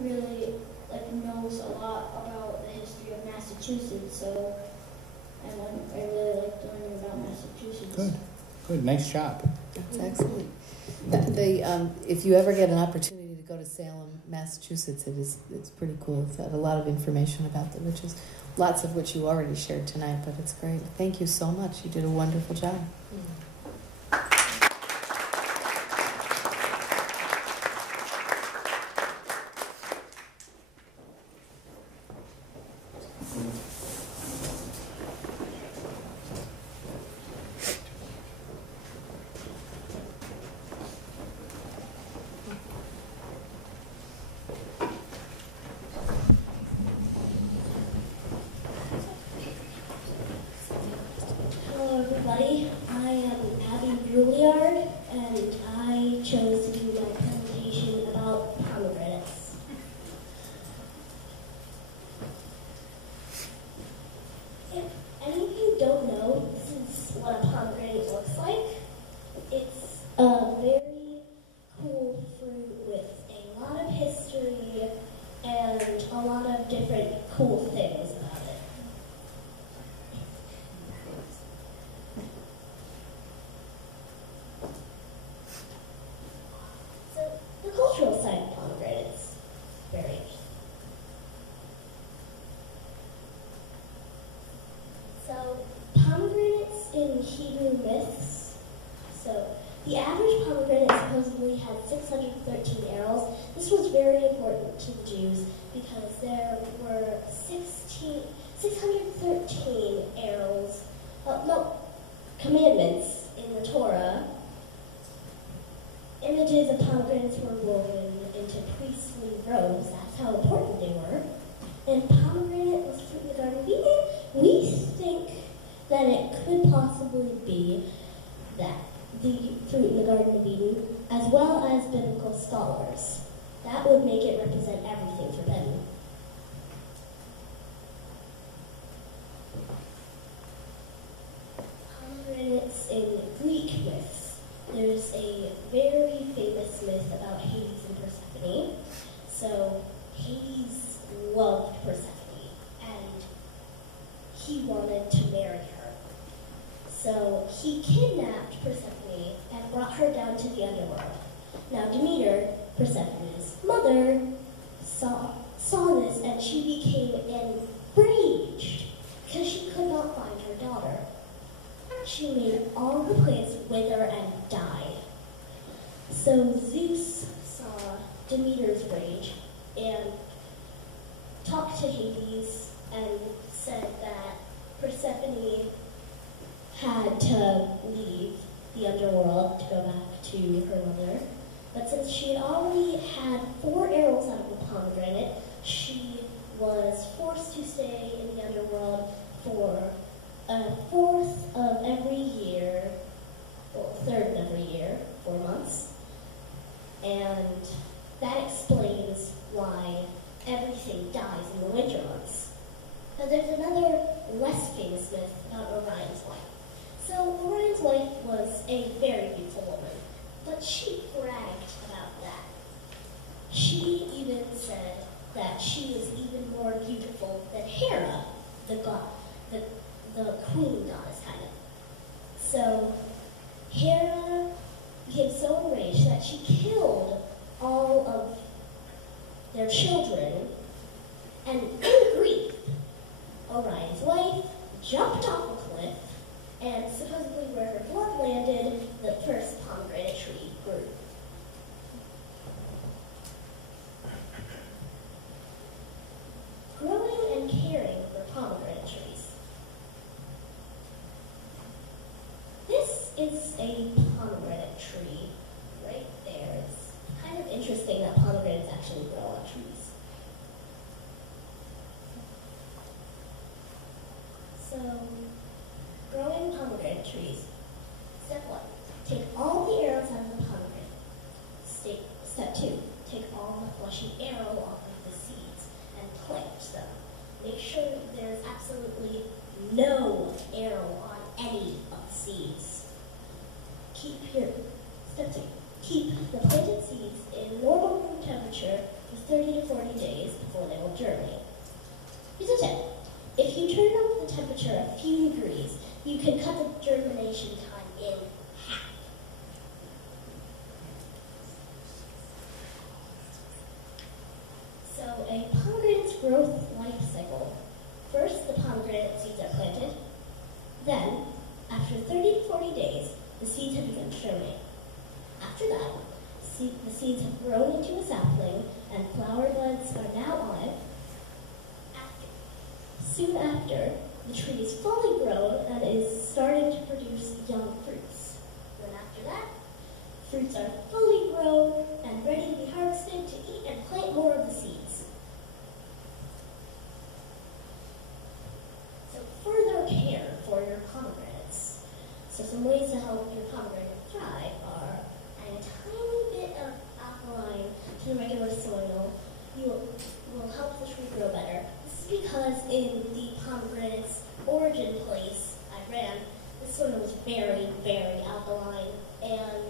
really knows a lot about the history of Massachusetts, so I really liked learning about Massachusetts. Good, nice job. That's excellent. If you ever get an opportunity to go to Salem, Massachusetts, it's pretty cool. It's got a lot of information about the witches, lots of which you already shared tonight, but it's great. Thank you so much. You did a wonderful job. The average pomegranate supposedly had 613 arrows. This was very important to the Jews because there were 613 arrows, commandments in the Torah. Images of pomegranates were woven into priestly robes. That's how important they were. And pomegranate was fruit in the Garden of Eden. We think that it could possibly be that the fruit in the Garden of Eden, as well as biblical scholars. That would make it represent everything forbidden. Pomegranates in Greek myths. There's a very famous myth about Hades and Persephone. So Hades loved Persephone, and he wanted to marry her. So he kidnapped Persephone and brought her down to the underworld. Now Demeter, Persephone's mother, saw this, and she became enraged because she could not find her daughter. She made all the plants wither and die. So Zeus saw Demeter's rage and talked to Hades and said that Persephone had to leave the underworld to go back to her mother. But since she had already had 4 arrows out of the pomegranate, she was forced to stay in the underworld for a fourth of every year, well, a third of every year, 4 months. And that explains why everything dies in the winter months. Now there's another less famous myth about Orion's wife. So Orion's wife was a very beautiful woman, but she bragged about that. She even said that she was even more beautiful than Hera, the queen goddess, kind of. So Hera became so enraged that she killed all of their children, and in grief, Orion's wife jumped off a cliff, and supposedly where her blood landed, the first pomegranate tree grew. Growing and caring for pomegranate trees. This is a pomegranate tree right there. It's kind of interesting that pomegranates actually grow on trees. So, growing pomegranate trees. Step 1, take all the arrows out of the pomegranate. Step 2, take all the fleshy arrow off of the seeds and plant them. Make sure there's absolutely no arrow on any of the seeds. Step 2, keep the planted seeds in normal room temperature for 30 to 40 days before they will germinate. Here's a tip. If you turn up the temperature a few degrees, you can cut the germination time in half. So a pomegranate's growth life cycle. First, the pomegranate seeds are planted. Then, after 30 to 40 days, the seeds have begun to germinate. After that, the seeds have grown into a sapling and flower buds are now on it. Soon after, the tree is fully grown and is starting to produce young fruits. Then after that, fruits are fully grown and ready to be harvested to eat and plant more of the seeds. So further care for your pomegranates. So some ways to help your pomegranate thrive are adding a tiny bit of alkaline to the regular soil. Will help the tree grow better. This is because in the pomegranate's origin place, Iran, the soil was very, very alkaline, and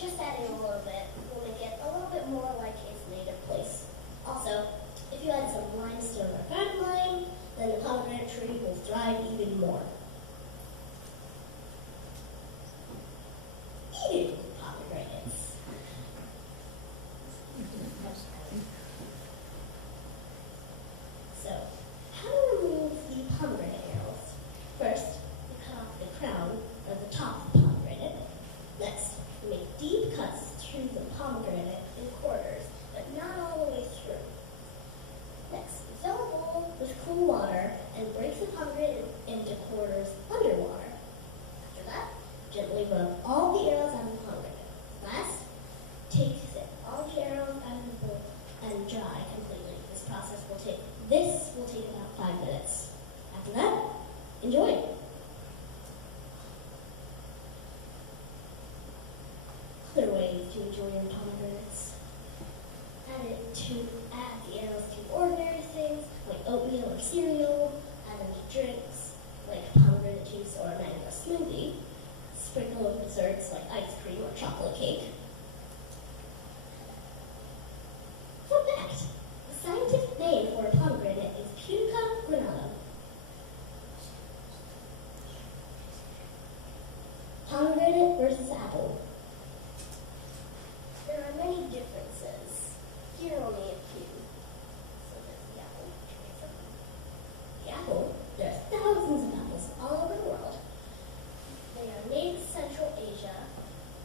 just adding a little bit will make it a little bit more like its native place. Also, if you add some limestone or garden lime, then the pomegranate tree will thrive even more. Eating pomegranates. So, how to remove the pomegranate arrows? First, you cut off the crown, or the top of the pomegranate. Next, you make deep cuts through the pomegranate in quarters, but not all the way through. Next, fill a bowl with cool water and break the pomegranate into quarters underwater. After that, gently rub all the arrows out of the pomegranate. Last, take all the arrows out of the bowl and dry completely. This process will take about 5 minutes. After that, enjoy. Other ways to enjoy your pomegranates. Add the arrows to ordinary things like oatmeal or cereal. Add them to drinks like pomegranate juice or a mango smoothie. Sprinkle with desserts like ice cream or chocolate cake. Fun fact. The scientific name for a pomegranate is Pudica granata. Pomegranate versus apple. There are many differences. Here are only a few. So there's the apple. The apple, there are thousands of apples all over the world. They are native to Central Asia.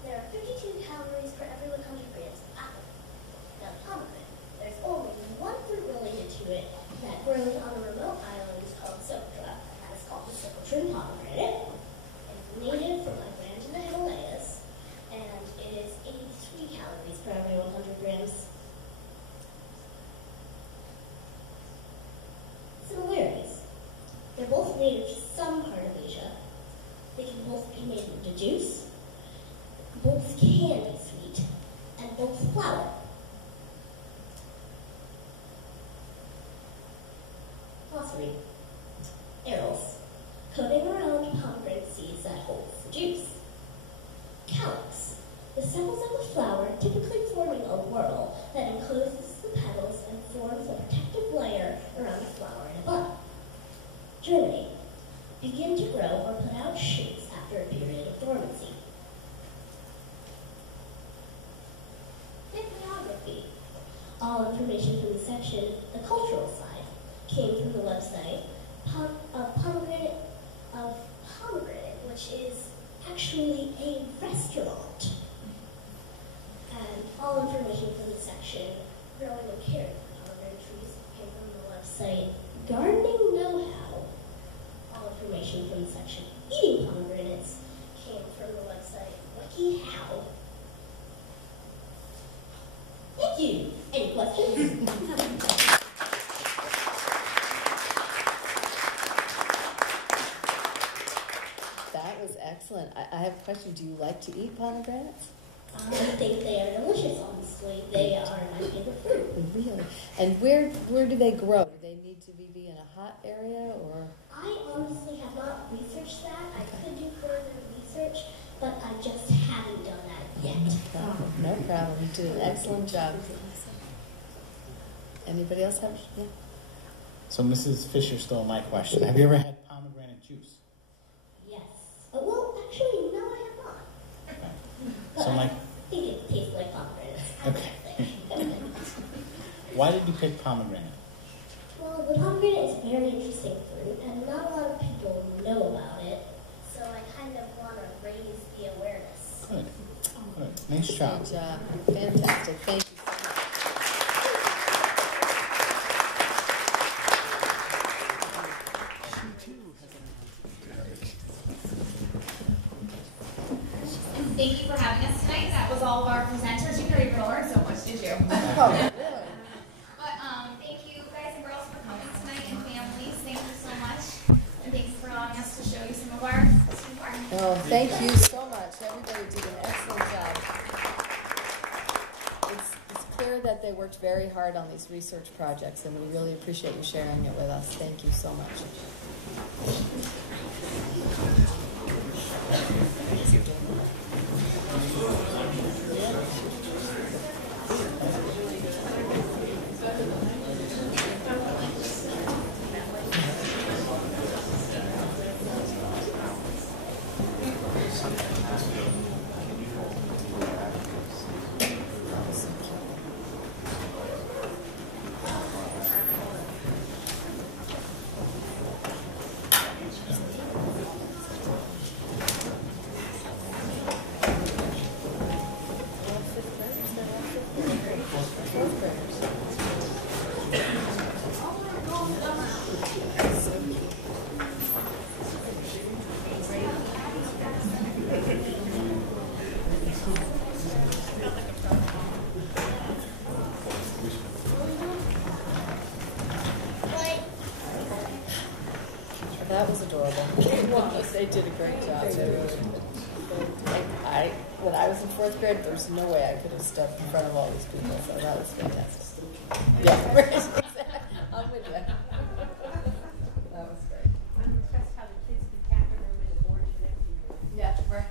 There are 52 calories per every 100 grams of apple. Now pomegranate, there's only one fruit related to it that grows on a remote island called Sumatra. That is called the Sumatran pomegranate. It's native from Iran to the Himalayas, and it is 83 calories per every 100 grams. Similarities. They're both native to some part of Asia. They can both be made into juice, both can be sweet, and both flower. Glossary. Arils. Coating around pomegranate seeds that holds the juice. Calyx. The sepals of the flower typically forming a whorl that encloses the petals and forms a protective layer around the flower and a bud. Germinate. Begin to grow or put out shoots after a period of dormancy. Bibliography. All information from the section, the cultural side, came from the website Pomegranate, which is actually a restaurant. And all information from the section, growing and caring for pomegranate trees, came from the website Gardening Know-How. All information from the section Eating Pomegranates came from the website WikiHow. Thank you. Any questions? That was excellent. I have a question. Do you like to eat pomegranates? I think they are delicious, honestly. They are my favorite fruit. Really? And where do they grow? Do they need to be in a hot area or? I honestly have not researched that. I could do further research, but I just haven't done that yet. No problem. You did an excellent job. Anybody else have? Yeah. So Mrs. Fisher stole my question. Have you ever had pomegranate juice? Yes. Well, actually, no, I have not. Okay. But So I my think it tastes like pomegranate. okay. Why did you pick pomegranate? Well, the pomegranate is a very interesting fruit, and not a lot of people know about it. So I kind of want to raise the awareness. Good. Good. Nice job. Good job. Fantastic. Thank you so much. Thank you for having us tonight. That was all of our presenters. You didn't even learn so much, did you? Oh, really? But thank you guys and girls for coming tonight and families. Thank you so much. And thanks for allowing us to show you some of our work. Oh, thank you so much. Everybody did an excellent job. It's clear that they worked very hard on these research projects, and we really appreciate you sharing it with us. Thank you so much. That was adorable. They did a great job. When I was in fourth grade, there's no way I could have stepped in front of all these people, so that was fantastic. Yeah, right. I'm with you. That was great. I'm impressed how the kids can pack a room in the board for next year. Yeah, right.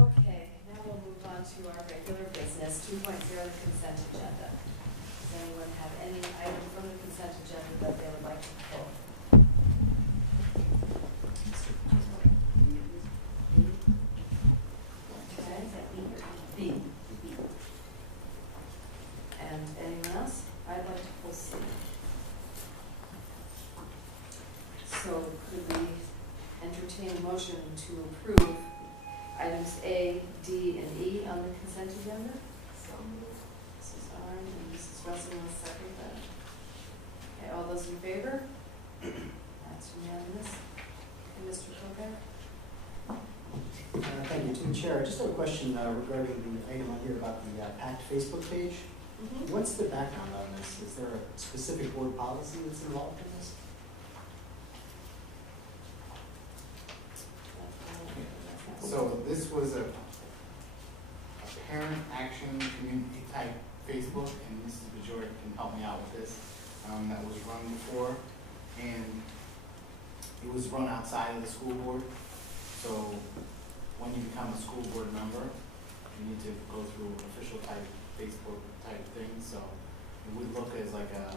Okay, now we'll move on to our regular business, 2.0, the consent agenda. Does anyone have any item from the consent agenda that they would like to pull? Okay. And anyone else? I'd like to pull C. So could we entertain a motion to approve items A, D, and E on the consent agenda? Mrs. Arndt and Mrs. Russell will second that. Okay, all those in favor? That's unanimous. Okay, Mr. Kovac? Thank you, to the chair. I just have a question regarding the item on here about the PACT Facebook page. What's the background on this? Is there a specific board policy that's involved in this? So this was a parent action community type Facebook, and Mrs. Bajor can help me out with this, that was run before, and it was run outside of the school board. So when you become a school board member, you need to go through an official type Facebook type thing. So it would look as like a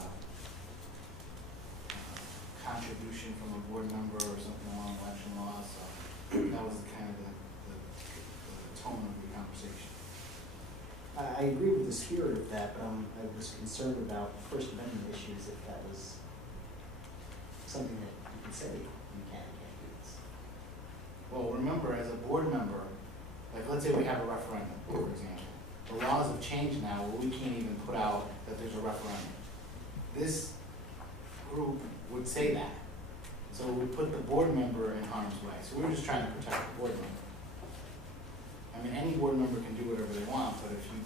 contribution from a board member or something along election law. So that was kind of the tone of the conversation. I agree with the spirit of that, but I was concerned about First Amendment issues if that was something that you can say you can't do this. Well, remember, as a board member, like let's say we have a referendum, for example. The laws have changed now where we can't even put out that there's a referendum. This group would say that. So we put the board member in harm's way. So we're just trying to protect the board member. I mean, any board member can do whatever they want, but if you're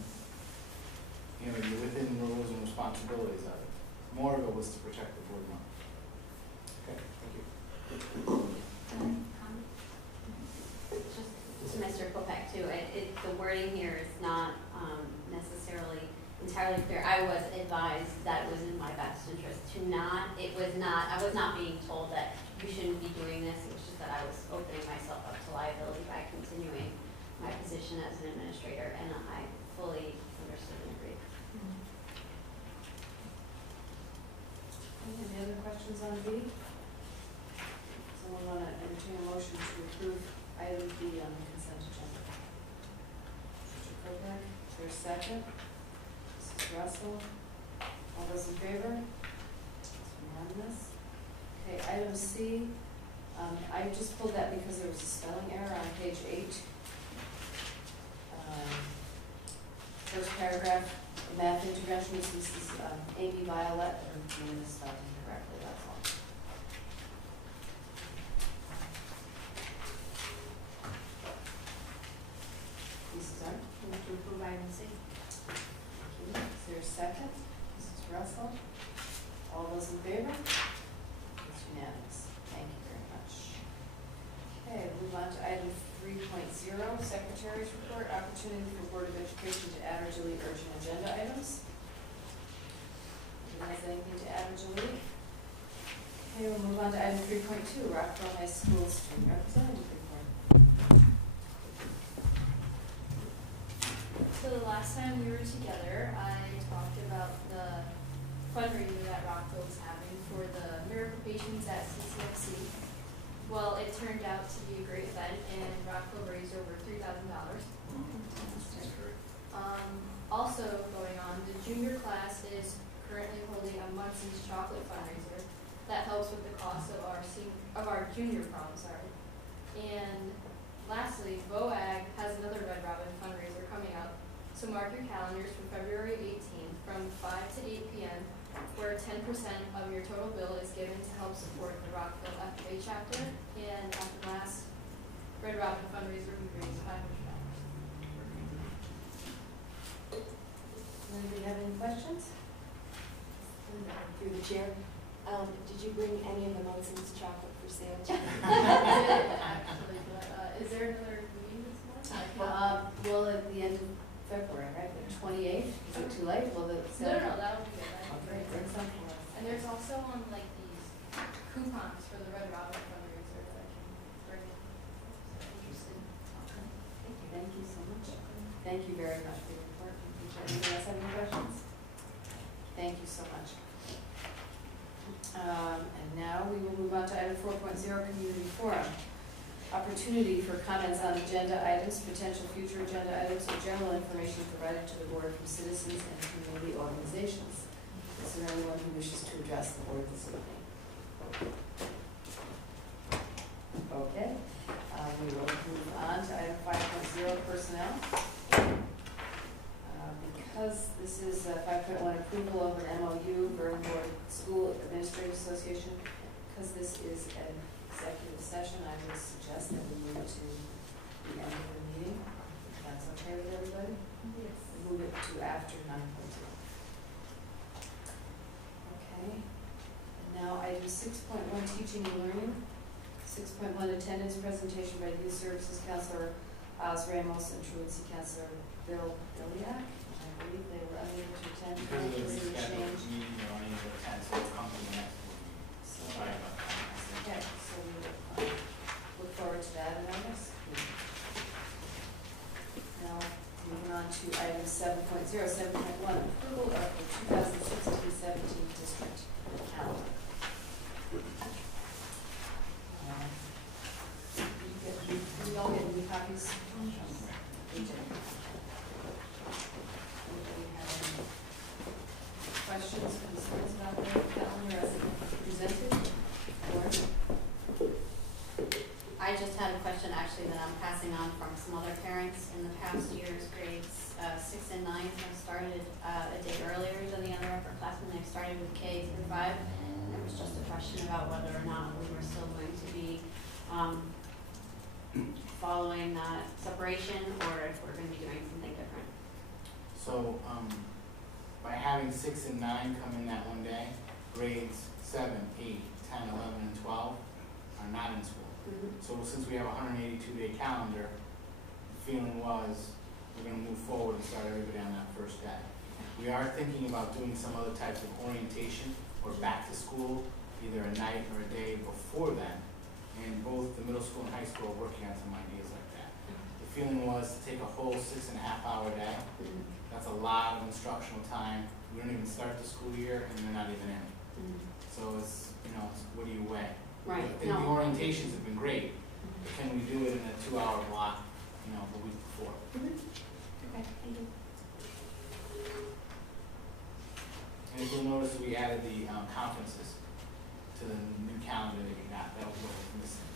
within the rules and responsibilities of it. More of it was to protect the board member. Okay, thank you. Just to Mr. Kopak too, the wording here is not necessarily entirely clear. I was advised that it was in my best interest to not. I was not being told that you shouldn't be doing this. It was just that I was opening myself up to liability by continuing position as an administrator, and I fully understood and agreed. Any other questions on B? Someone want to entertain a motion to approve item B on the consent agenda? Mr. Kovac, is there a second? Mrs. Russell, all those in favor? It's unanimous. Okay, item C, I just pulled that because there was a spelling error on page 8. First paragraph, math interventions, this is Amy Violet, her name is spelled incorrectly, that's all. Mrs. Art? Move to approve item C. Thank you. Is there a second? Mrs. Russell? All those in favor? It's unanimous. Thank you very much. Okay, we'll move on to item 3.0, Secretary's Report, opportunity for Board of Education to add or delete urgent agenda items. Anyone has anything to add or delete? Okay, we'll move on to item 3.2, Rockville High School Student Representative Report. So the last time we were together, I talked about the fundraiser that Rockville was having for the miracle patients at CCFC. Well, it turned out to be a great event, and Rockville raised over $3,000. Also going on, the junior class is currently holding a Munson's chocolate fundraiser that helps with the cost of our junior prom. And lastly, BOAG has another Red Robin fundraiser coming up. So mark your calendars for February 18th from 5 to 8 p.m. where 10% of your total bill is given to help support the Rockville FA chapter. And at the last Red Robin fundraiser, we raised $500. Anybody have any questions? Through the chair, did you bring any of the Munson's chocolate for sale? Actually, but is there another meeting this month? Well, at the end of February, right, the 28th, is it too late? Will the No, that'll be good. That'll be Okay, great. bring some for us. And there's also these coupons for the Red Robin fundraiser that I can bring in. So interested. Thank you so much. Thank you very much for your report. Anybody else have any questions? Thank you so much. And now we will move on to item 4.0, Community Forum. Opportunity for comments on agenda items, potential future agenda items, or general information provided to the board from citizens and community organizations. Is there anyone who wishes to address the board this evening? Okay, we will move on to item 5.0, personnel. Because this is 5.1, approval of an MOU, Vernon BOE School Administrative Association, because this is an executive session, I would suggest that we move to the end of the meeting. If that's okay with everybody? Yes. Move it to after 9:00. Okay. And now item 6.1, teaching and learning. 6.1, attendance presentation by Youth Services Counselor Oz Ramos and Truancy Counselor Bill Iliak. I believe they were unable to attend. Because of the because of the rescheduled change. meeting, they're unable to attend, so they'll come to the next board meeting. Sorry about that. Okay, so we will look forward to that in August. Now, moving on to item 7.0, 7.1, approval of the 2016-17 district calendar. Did we all get new copies? We did. Anybody have any questions, concerns about the calendar as it presented? Or I just had a question actually that I'm passing on from some other parents. In the past years, grades 6 and 9 have started a day earlier than the other upperclassmen. They've started with K through 5. And there was just a question about whether or not we were still going to be following that separation, or if we're going to be doing something different. So, by having 6 and 9 come in that one day, grades 7, 8, 10, 11, and 12 are not in school. So since we have a 182-day calendar, the feeling was we're going to move forward and start everybody on that first day. We are thinking about doing some other types of orientation or back to school, either a night or a day before then. And both the middle school and high school are working on some ideas like that. The feeling was to take a whole 6.5 hour day. That's a lot of instructional time. We don't even start the school year and they're not even in. So it's, it's, what do you weigh? Right, I think the orientations have been great, but can we do it in a 2-hour block, the week before? Okay, thank you. And if you'll notice, we added the conferences to the new calendar that we got. That was what was missing.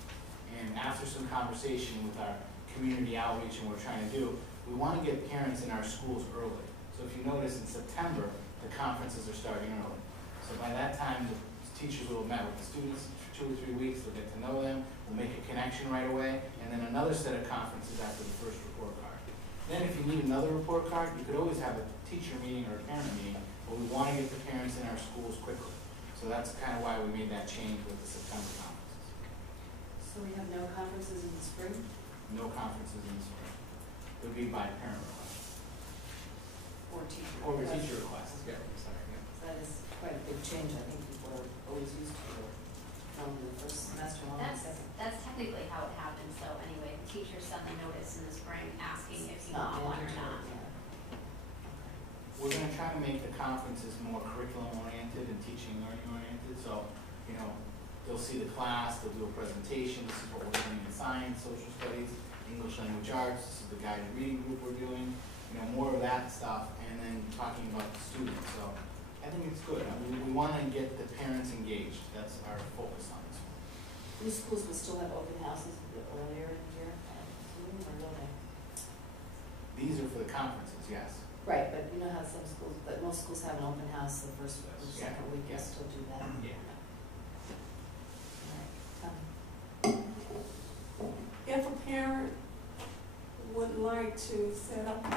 And after some conversation with our community outreach and what we're trying to do, we want to get parents in our schools early. So if you notice, in September, the conferences are starting early. So by that time, the teachers will have met with the students for 2 or 3 weeks. They'll get to know them. We'll make a connection right away. And then another set of conferences after the first report card. Then if you need another report card, you could always have a teacher meeting or a parent meeting, but we want to get the parents in our schools quickly. So that's kind of why we made that change with the September conferences. So we have no conferences in the spring? No conferences in the spring. It would be by parent request. Or teacher? Or teacher request, yeah, sorry, yeah. That is quite a big change. I think people are always used to it from the first semester on the second. That's technically how it happens, though, anyway. The teachers send the notice in the spring asking if you Not want one or mandatory, not. yeah. We're gonna try to make the conferences more curriculum oriented and teaching learning oriented, so, they'll see the class, they'll do a presentation, this is what we're doing in science, social studies, English language arts, this is the guided reading group we're doing, more of that stuff, and then talking about the students, so I think it's good. I mean, we wanna get the parents engaged, that's our focus on this one. These schools will still have open houses a bit earlier in the year, I assume, or will they? These are for the conferences, yes. Right, but you know how some schools, but most schools have an open house the first or Yeah, second week, yeah. they still do that. Yeah. All right. If a parent would like to set up a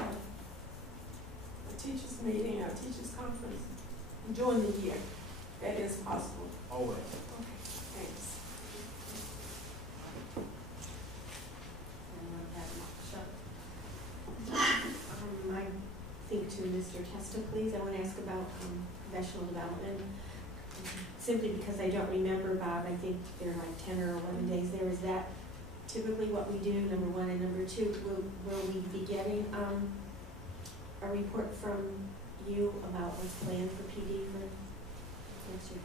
teachers meeting or teachers conference during the year, that is possible. Always. Okay, thanks. Anyone have a I think to Mr. Testa, please, I want to ask about professional development. Simply because I don't remember, Bob, I think there are like 10 or 11 days there. Is that typically what we do, number one? And number two, will we be getting a report from you about what's planned for PD for next year?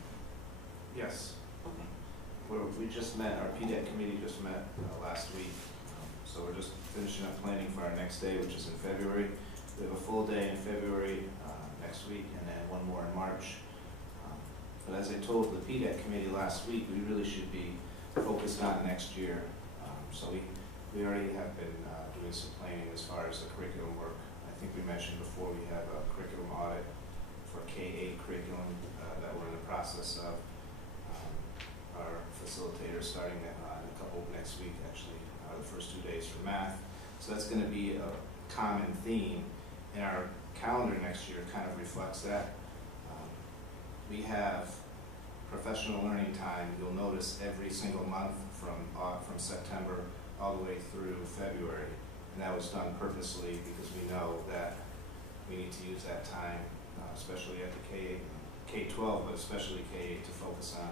Yes. Okay. We just met, our PDEC committee just met last week. So we're just finishing up planning for our next day, which is in February. We have a full day in February next week, and then one more in March. But as I told the PDEC committee last week, we really should be focused on next year. So we already have been doing some planning as far as the curriculum work. I think we mentioned before we have a curriculum audit for K-8 curriculum that we're in the process of. Our facilitator starting in a couple next week, actually, the first 2 days for math. So that's going to be a common theme, and our calendar next year kind of reflects that. We have professional learning time, you'll notice, every single month from September all the way through February. And that was done purposely because we know that we need to use that time, especially at the K-12, but especially K-8, to focus on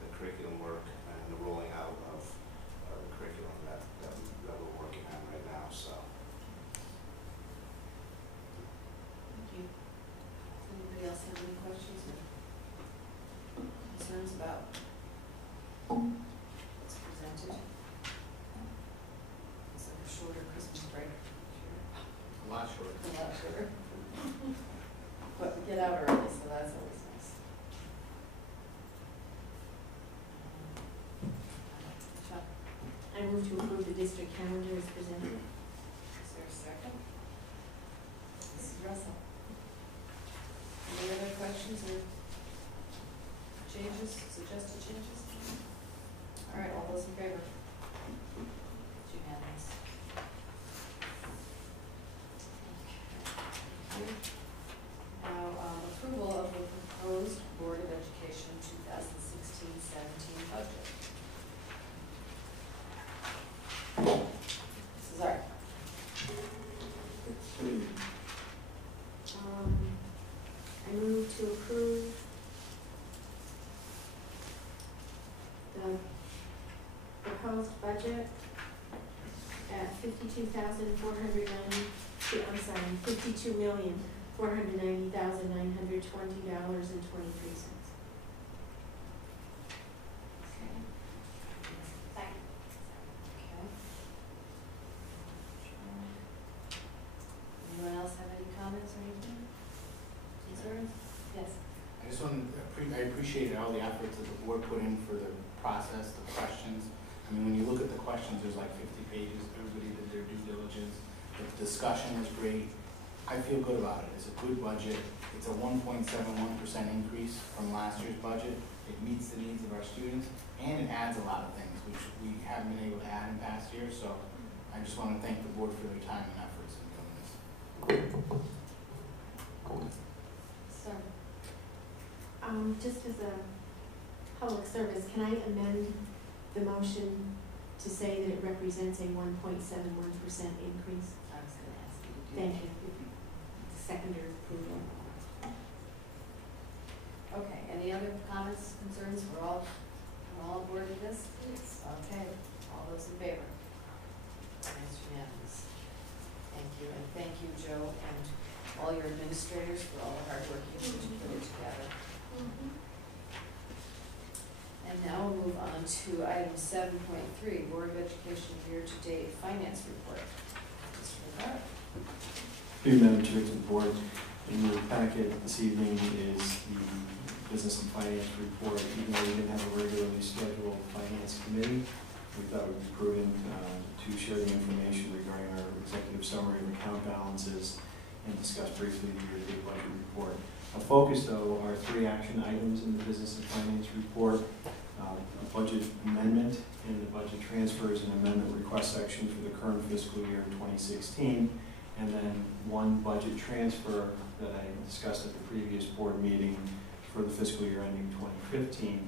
the curriculum work and the rolling out of the curriculum that we're working on right now. So. Thank you. Anybody else have any questions or concerns about what's presented? It's like a shorter Christmas break. A lot shorter. A lot shorter. But we get out early, so that's always nice. Chuck, I move to approve the district calendar as presented. is there a second? Mrs. Russell. Any other questions or changes, suggested changes? All right, all those in favor? It's unanimous. Okay. Now, approval of the proposed Board of Education 2016-17 budget. Mrs. Art. I move to approve the proposed budget at $52,490,920.23. Second. Okay. Anyone else have any comments or anything? Concerns? Yes. I just want to, I appreciate all the efforts that the board put in for the process, the questions. I mean, when you look at the questions, there's like 50 pages. Everybody did their due diligence. The discussion was great. I feel good about it. It's a good budget. It's a 1.71% increase from last year's budget. It meets the needs of our students, and it adds a lot of things which we haven't been able to add in past years. So I just want to thank the board for their time and efforts in doing this. Sir. Just as a public service, can I amend the motion to say that it represents a 1.71% increase? I was going to ask you to do Thank that. you. Seconder approval. Okay, any other comments, concerns? We're all on board with this? Yes. Okay, all those in favor? That's unanimous. Thank you, and thank you, Joe, and all your administrators for all the hard work you did to put it together. And now we'll move on to item 7.3, Board of Education Year-to-Date Finance Report. Mr. Rivera. Thank you, Madam Chair, to the board. In your packet this evening is the Business and Finance Report. Even though we didn't have a regularly scheduled Finance Committee, we thought it would be prudent to share the information regarding our executive summary of account balances and discuss briefly the year-to-date budget report. Our focus, though, are 3 action items in the Business and Finance Report: a budget amendment in the budget transfers and amendment request section for the current fiscal year 2016, and then 1 budget transfer that I discussed at the previous board meeting for the fiscal year ending 2015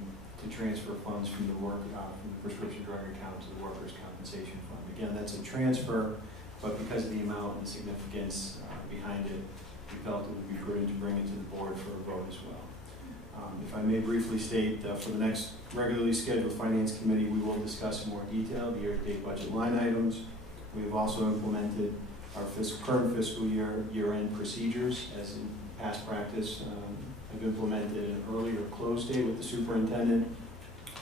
to transfer funds from the from the prescription drug account to the workers' compensation fund. Again, that's a transfer, but because of the amount and the significance behind it, we felt it would be prudent to bring it to the board for a vote as well. If I may briefly state, for the next regularly scheduled Finance Committee, we will discuss in more detail the year-to-date budget line items. We have also implemented our current fiscal year-end procedures. As in past practice, I've implemented an earlier close date with the superintendent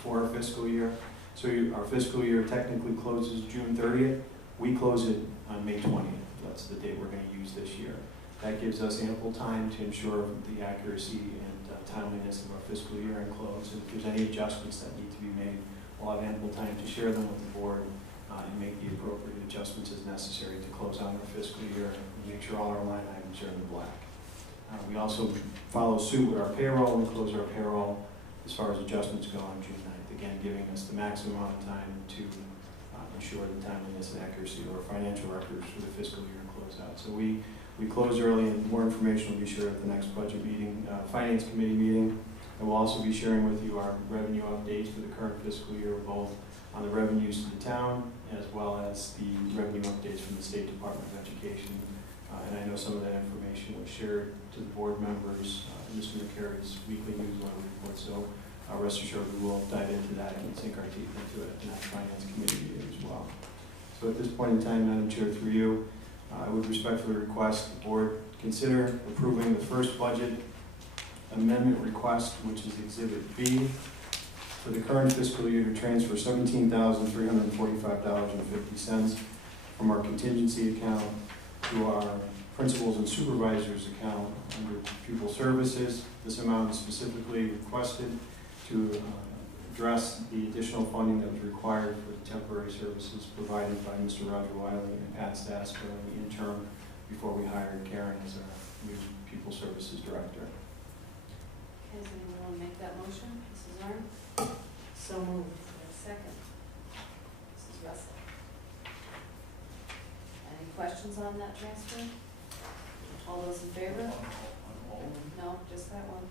for our fiscal year. So our fiscal year technically closes June 30th. We close it on May 20th. That's the date we're going to use this year. That gives us ample time to ensure the accuracy and timeliness of our fiscal year end close. And if there's any adjustments that need to be made, we'll have ample time to share them with the board and make the appropriate adjustments as necessary to close out our fiscal year and make sure all our line items are in the black. We also follow suit with our payroll and close our payroll as far as adjustments go on June 9th, again giving us the maximum amount of time to ensure the timeliness and accuracy of our financial records for the fiscal year closeout. So we close early, and more information will be shared at the next budget meeting, Finance Committee meeting. And we'll also be sharing with you our revenue updates for the current fiscal year, both on the revenues to the town as well as the revenue updates from the State Department of Education. And I know some of that information was shared to the board members in Mr. McCary's weekly newsletter report. So rest assured we will dive into that and sink our teeth into it at the next Finance Committee meeting as well. So at this point in time, Madam Chair, through you, I would respectfully request the board consider approving the first budget amendment request, which is Exhibit B, for the current fiscal year to transfer $17,345.50 from our contingency account to our principals and supervisors account under pupil services. This amount is specifically requested to address the additional funding that was required for the temporary services provided by Mr. Roger Wiley and Pat Stasko in the interim before we hired Karen as our new pupil services director. Okay, does anyone want to make that motion? Mrs. Arndt? So moved. Is there a second? Mrs. Russell? Any questions on that transfer? All those in favor? No, just that one.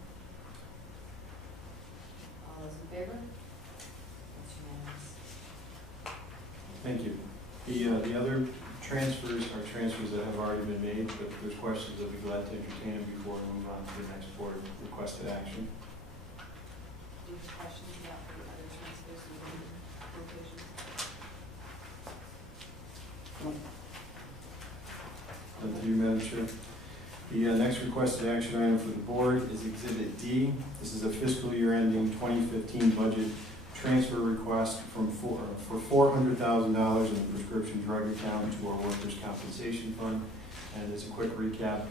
All those in favor? That's unanimous. Thank you. The other transfers are transfers that have already been made, but if there's questions, I'll be glad to entertain them before we move on to the next board requested action. Do you have questions about the other transfers and appropriations? Done to you, Madam Chair. The next requested action item for the board is Exhibit D. This is a fiscal year ending 2015 budget transfer request for $400,000 in the prescription drug account to our workers' compensation fund. And as a quick recap,